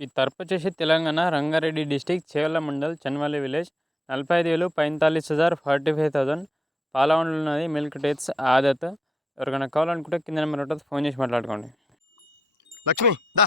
ఈ తరపు వచ్చేసి తెలంగాణ రంగారెడ్డి డిస్టిక్ చేవల మండల్ చన్వాలి విలేజ్ నలభై ఐదు వేలు పైంతాలీస్ హజార్ ఫార్టీ ఫైవ్ థౌసండ్ పాలవండలు ఉన్నది మిల్క్ టేట్స్ ఆదత్ ఎవరికైనా కావాలనుకుంటే కింద నెంబర్ ఉంటుంది ఫోన్ చేసి మాట్లాడుకోండి. లక్ష్మి దా.